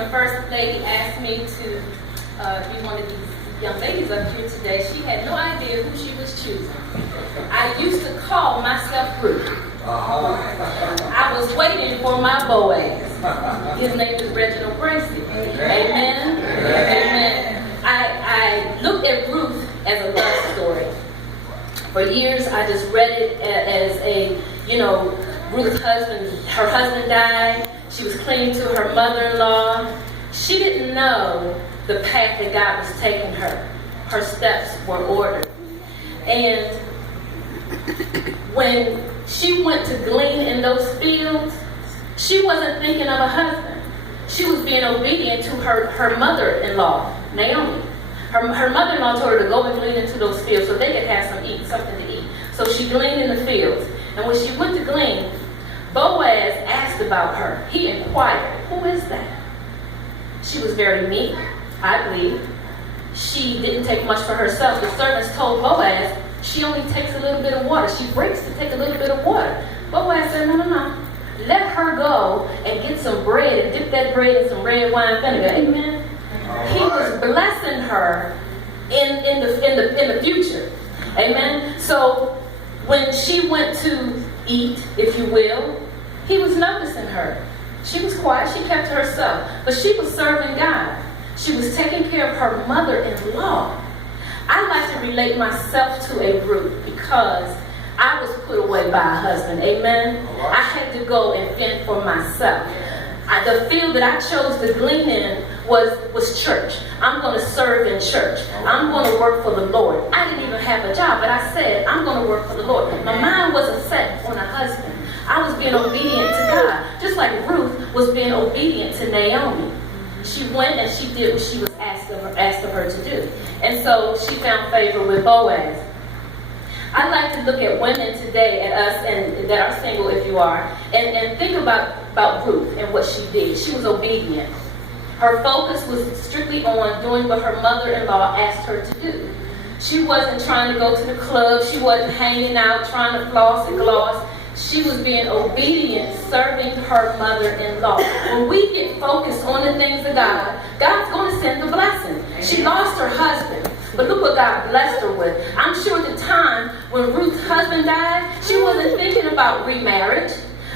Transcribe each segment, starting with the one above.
when First Lady asked me to be one of these young ladies up here today, she had no idea who she was choosing. I used to call myself Ruth. I was waiting for my Boaz. His name is Sabrina Bracey. Amen. Amen. I looked at Ruth as a love story. For years, I just read it as a, Ruth's husband, her husband died. She was clinging to her mother-in-law. She didn't know the path that God was taking her. Her steps were ordered. And when she went to glean in those fields, she wasn't thinking of a husband. She was being obedient to her mother-in-law, Naomi. Her mother-in-law told her to go and glean into those fields so they could have something to eat. So she gleaned in the fields. And when she went to glean, Boaz asked about her. He inquired, "Who is that?" She was very meek, I believe. She didn't take much for herself. The servants told Boaz, she only takes a little bit of water. She breaks to take a little bit of water. Boaz said, no. Let her go and get some bread and dip that bread in some red wine vinegar. Amen. He was blessing her in the future. Amen. So when she went to eat, if you will, he was noticing her. She was quiet. She kept to herself. But she was serving God. She was taking care of her mother-in-law. I like to relate myself to a Ruth because I was put away by a husband. Amen. I had to go and fend for myself. The field that I chose to glean in was church. I'm going to serve in church. I'm going to work for the Lord. I didn't even have a job, but I said, I'm going to work for the Lord. My mind wasn't set on a husband. I was being obedient to God, just like Ruth was being obedient to Naomi. She went and she did what she was asked of her to do. And so she found favor with Boaz. I like to look at women today, at us, and that are single if you are, and think about Ruth and what she did. She was obedient. Her focus was strictly on doing what her mother-in-law asked her to do. She wasn't trying to go to the club. She wasn't hanging out, trying to floss and gloss. She was being obedient, serving her mother-in-law. When we get focused on the things of God, God's going to send the blessing. She lost her husband, but look what God blessed her with. I'm sure at the time when Ruth's husband died, she wasn't thinking about remarriage.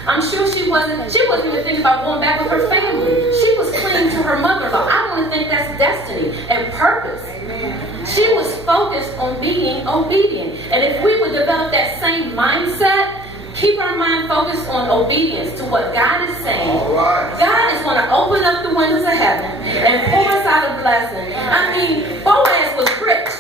I'm sure she wasn't even thinking about going back with her family. She was clinging to her mother-in-law. I want to think that's destiny and purpose. Amen. She was focused on being obedient. And if we would develop that same mindset, keep our mind focused on obedience to what God is saying. Right. God is going to open up the windows of heaven and pour us out a blessing. I mean, Boaz was rich.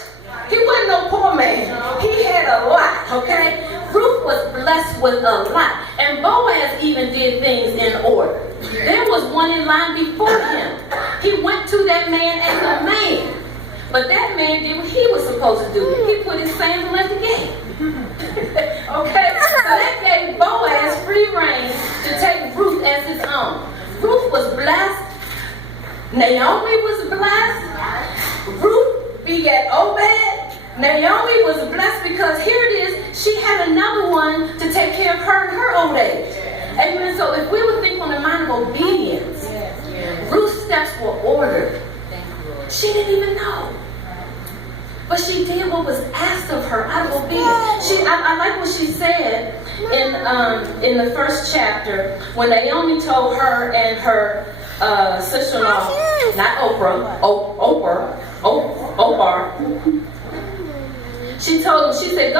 He wasn't no poor man. He had a lot, okay? Ruth was blessed with a lot. And Boaz even did things in order. There was one in line before him. He went to that man as a man. But that man did what he was supposed to do. He put his sandal at the gate. Okay? So that gave Boaz free reign to take Ruth as his own. Ruth was blessed. Naomi was blessed. Ruth begat Obed. Naomi was blessed because here it is, she had another one to take care of her in her old age. Amen. So if we would think on the mind of obedience, Ruth's steps were ordered. She didn't even know. But she did what was asked of her out of obedience. I like what she said in the first chapter when Naomi told her and her sister-in-law, not Oprah, she told him, she said,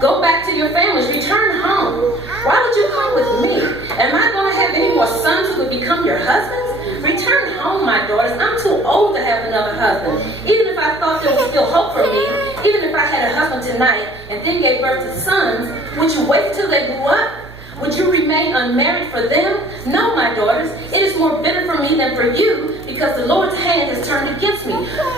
go back to your families, return home. Why would you come with me? Am I going to have any more sons who would become your husbands? Return home, my daughters. I'm too old to have another husband. Even if I thought there was still hope for me, even if I had a husband tonight and then gave birth to sons, would you wait till they grew up? Would you remain unmarried for them? No, my daughters. It is more bitter for me than for you because the Lord's hand has turned against me.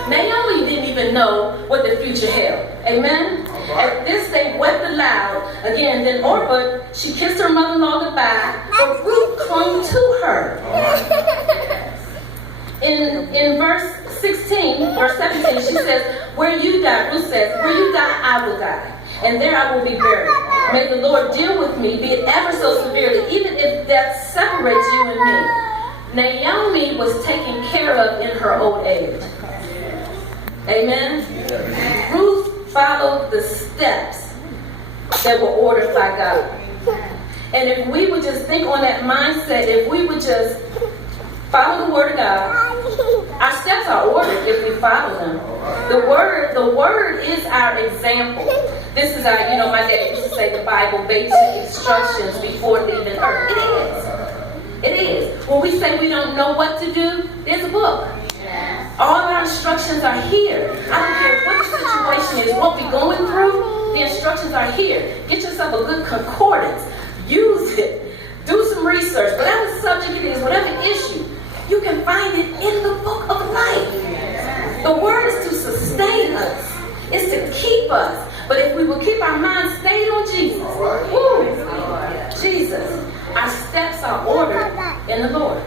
Naomi didn't even know what the future held. Amen? At this they wept aloud. Again, then Orpah, she kissed her mother-in-law goodbye, but Ruth clung to her. In verse 16, verse 17, she says, where you die, Ruth says, where you die, I will die. And there I will be buried. May the Lord deal with me, be it ever so severely, even if death separates you and me. Naomi was taken care of in her old age. Amen? Ruth followed the steps that were ordered by God. And if we would just think on that mindset, if we would just follow the word of God, our steps are ordered if we follow them. The word is our example. This is our, my dad used to say the Bible, basic instructions before leaving earth. It is. When we say we don't know what to do, there's a book. All our instructions are here. I don't care what the situation is, what we're going through, the instructions are here. Get yourself a good concordance. Use it. Do some research. Whatever subject it is, whatever issue, you can find it in the book of life. The word is to sustain us. It's to keep us. But if we will keep our minds stayed on Jesus, Jesus, our steps are ordered in the Lord.